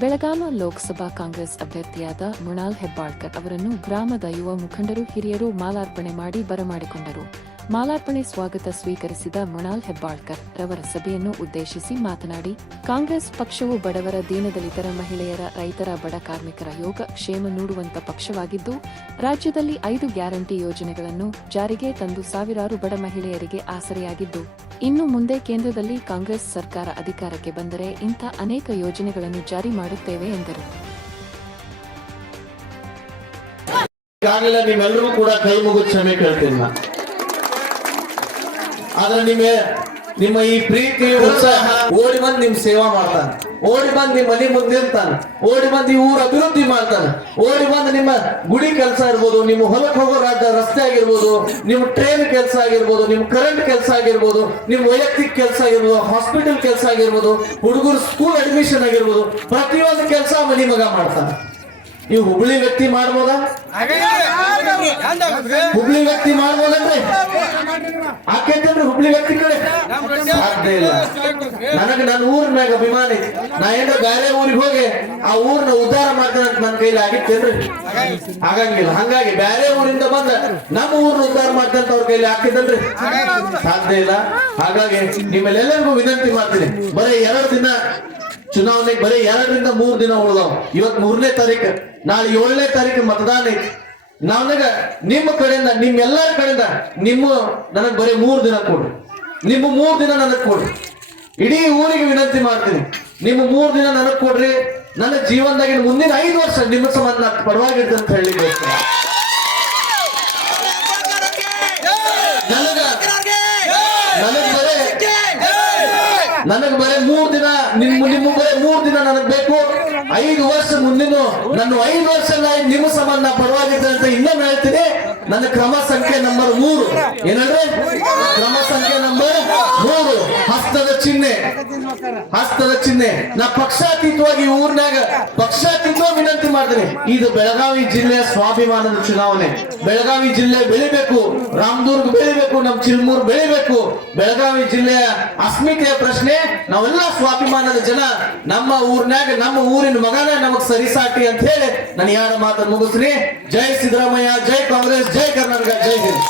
ಬೆಳಗಾವಿ ಲೋಕಸಭಾ ಕಾಂಗ್ರೆಸ್ ಅಭ್ಯರ್ಥಿಯಾದ ಮೃಣಾಲ್ ಹೆಬ್ಬಾಳ್ಕರ್ ಅವರನ್ನು ಗ್ರಾಮದ ಯುವ ಮುಖಂಡರು ಹಿರಿಯರು ಮಾಲಾರ್ಪಣೆ ಮಾಡಿ ಬರಮಾಡಿಕೊಂಡರು. ಮಾಲಾರ್ಪಣೆ ಸ್ವಾಗತ ಸ್ವೀಕರಿಸಿದ ಮೃಣಾಲ್ ಹೆಬ್ಬಾಳ್ಕರ್ ರವರ ಸಭೆಯನ್ನು ಉದ್ದೇಶಿಸಿ ಮಾತನಾಡಿ, ಕಾಂಗ್ರೆಸ್ ಪಕ್ಷವು ಬಡವರ ದೀನದಲಿತರ ಮಹಿಳೆಯರ ರೈತರ ಬಡ ಕಾರ್ಮಿಕರ ಯೋಗ ಕ್ಷೇಮ ನೀಡುವಂತ ಪಕ್ಷವಾಗಿದ್ದು, ರಾಜ್ಯದಲ್ಲಿ ಐದು ಗ್ಯಾರಂಟಿ ಯೋಜನೆಗಳನ್ನು ಜಾರಿಗೆ ತಂದು ಸಾವಿರಾರು ಬಡ ಮಹಿಳೆಯರಿಗೆ ಆಸರೆಯಾಗಿದ್ದು, ಇನ್ನು ಮುಂದೆ ಕೇಂದ್ರದಲ್ಲಿ ಕಾಂಗ್ರೆಸ್ ಸರ್ಕಾರ ಅಧಿಕಾರಕ್ಕೆ ಬಂದರೆ ಇಂಥ ಅನೇಕ ಯೋಜನೆಗಳನ್ನು ಜಾರಿ ಮಾಡುತ್ತೇವೆ ಎಂದರು. ಈಗಾಗಲೇ ನಿಮ್ಮೆಲ್ಲರೂ ಕೂಡ ಕೈ ಮುಗಿದ ಕ್ಷಮೆ ಕೇಳ್ತೀನಿ. ಆದ್ರೆ ನಿಮಗೆ ನಿಮ್ಮ ಈ ಪ್ರೀತಿ ಉತ್ಸಾಹ ಓಡಿ ಬಂದು ನಿಮ್ ಸೇವಾ ಮಾಡ್ತಾನೆ. ಓಡಿ ಬಂದು ನಿಮ್ಮ ಮನೆ ಮುಂದೆ ನಿಲ್ತಾನೆ ಓಡಿ ಬಂದು ಈ ಊರ ಅಭಿವೃದ್ಧಿ ಮಾಡ್ತಾನೆ. ಓಡಿ ಬಂದು ನಿಮ್ಮ ಗುಡಿ ಕೆಲಸ ಇರ್ಬೋದು, ನಿಮ್ಮ ಹೊಲಕ್ಕೆ ಹೋಗೋ ರಾಜ್ಯ ರಸ್ತೆ ಆಗಿರ್ಬೋದು, ನಿಮ್ಮ ಟ್ರೈನ್ ಕೆಲಸ ಆಗಿರ್ಬೋದು, ನಿಮ್ಮ ಕರೆಂಟ್ ಕೆಲಸ ಆಗಿರ್ಬೋದು, ನಿಮ್ಮ ವೈಯಕ್ತಿಕ ಕೆಲಸ ಆಗಿರ್ಬೋದು ಹಾಸ್ಪಿಟಲ್ ಕೆಲಸ ಆಗಿರ್ಬೋದು, ಹುಡುಗರು ಸ್ಕೂಲ್ ಅಡ್ಮಿಷನ್ ಆಗಿರ್ಬೋದು, ಪ್ರತಿಯೊಂದು ಕೆಲಸ ಮನಿ ಮಗ ಮಾಡ್ತಾನೆ. ನೀವು ಹುಬ್ಳಿ ವ್ಯಕ್ತಿ ಮಾಡ್ಬೋದಾ? ಹುಬ್ಳಿ ವ್ಯಕ್ತಿ ಮಾಡ್ಬೋದನ್ರಿ? ಆಕೇತೇನ್ರಿ ಹುಬ್ಳಿ ವ್ಯಕ್ತಿ ಕಡೆ? ಸಾಧ್ಯ ಇಲ್ಲ. ನನಗೆ ನನ್ನ ಊರಿನಾಗ ಅಭಿಮಾನ ಐತಿ ನಾ ಏನ್ರ ಬೇರೆ ಊರಿಗೆ ಹೋಗಿ ಆ ಊರ್ನ ಉದ್ಧಾರ ಮಾಡ್ತೇನೆ ಅಂತ ನನ್ನ ಕೈಲಿ ಆಗಿತ್ತೇನ್ರಿ? ಆಗಂಗಿಲ್ಲ. ಹಂಗಾಗಿ ಬೇರೆ ಊರಿಂದ ಬಂದ ನಮ್ಮ ಊರ್ನ ಉದ್ಧಾರ ಮಾಡ್ತೇನೆ ಅವ್ರ ಕೈಲಿ ಆಗ್ತಿದ್ದನ್ರಿ ಸಾಧ್ಯ ಇಲ್ಲ. ಹಾಗಾಗಿ ನಿಮ್ಮೆಲ್ಲರಿಗೂ ವಿನಂತಿ ಮಾಡ್ತೀನಿ. ಬರೀ ಎರಡು ದಿನ ಚುನಾವಣೆಗೆ ಬರೀ ಎರಡರಿಂದ ಮೂರ್ ದಿನ ಉಳಿದಾವ್. ಇವತ್ ಮೂರನೇ ತಾರೀಕು ನಾಳೆ ಏಳನೇ ತಾರೀಕು ಮತದಾನ ಐತಿ. ನನಗ ನಿಮ್ಮ ಕಡೆಯಿಂದ, ನಿಮ್ಮೆಲ್ಲರ ಕಡೆಯಿಂದ ನಿಮ್ಮ ನನಗ್ ಬರೀ ಮೂರ್ ದಿನ ಕೊಡ್ರಿ ನಿಮ್ಮ ಮೂರ್ ದಿನ ನನಗ್ ಕೊಡ್ರಿ ಇಡೀ ಊರಿಗೆ ವಿನಂತಿ ಮಾಡ್ತೀನಿ. ನಿಮ್ಮ ಮೂರ್ ದಿನ ನನಗ್ ಕೊಡ್ರಿ. ನನ್ನ ಜೀವನದಾಗಿನ ಮುಂದಿನ ಐದು ವರ್ಷ ನಿಮ್ಮ ಸಂಬಂಧ ಪರವಾಗಿರ್ತದೆ ಅಂತ ಹೇಳಿ. ನನಗ ಬರೇ ಮೂರ್ ದಿನ ನಿಮ್ ನಿಮ್ಮ ಬರೇ ಮೂರ್ ದಿನ ನನಗ್ ಬೇಕು. ಐದು ವರ್ಷ ಮುಂದಿನ ನನ್ನ ಐದು ವರ್ಷ ನಿಮ್ಮ ಸಂಬಂಧ ಪರವಾಗಿದ್ದೆ ಅಂತ ಇನ್ನೊಮ್ಮೆ ಹೇಳ್ತೀನಿ. ನನ್ನ ಕ್ರಮ ಸಂಖ್ಯೆ ನಂಬರ್ ಮೂರು. ಏನಂದ್ರೆ? ಕ್ರಮ ಚಿಹ್ನೆ ಹಸ್ತದ ಚಿಹ್ನೆ ನಾ ಪಕ್ಷಾತೀತವಾಗಿ ಊರ್ನಾಗ ಪಕ್ಷಾತೀತವಾಗಿ ವಿನಂತಿ ಮಾಡ್ತೀನಿ. ಇದು ಬೆಳಗಾವಿ ಜಿಲ್ಲೆಯ ಸ್ವಾಭಿಮಾನದ ಚುನಾವಣೆ. ಬೆಳಗಾವಿ ಜಿಲ್ಲೆ ಬೆಳಿಬೇಕು. ರಾಮದುರ್ಗ ಬೆಳಿಬೇಕು. ನಮ್ ಚಿಲ್ಮೂರ್ ಬೆಳಿಬೇಕು. ಬೆಳಗಾವಿ ಜಿಲ್ಲೆಯ ಅಸ್ಮಿತೆಯ ಪ್ರಶ್ನೆ, ನಾವೆಲ್ಲ ಸ್ವಾಭಿಮಾನದ ಜನ. ನಮ್ಮ ಊರ್ನಾಗ, ನಮ್ಮ ಊರಿನ ಮಗನ ನಮಗ್ ಸರಿಸಾಟಿ ಅಂತ ಹೇಳಿ ನಾನು ಯಾರ ಮಾತನ್ನು ಮುಗಿಸ್ರಿ ಜೈ ಸಿದ್ದರಾಮಯ್ಯ, ಜೈ ಕಾಂಗ್ರೆಸ್, ಜೈ ಕರ್ನಾಟಕ, ಜೈ ಹಿಂದ್.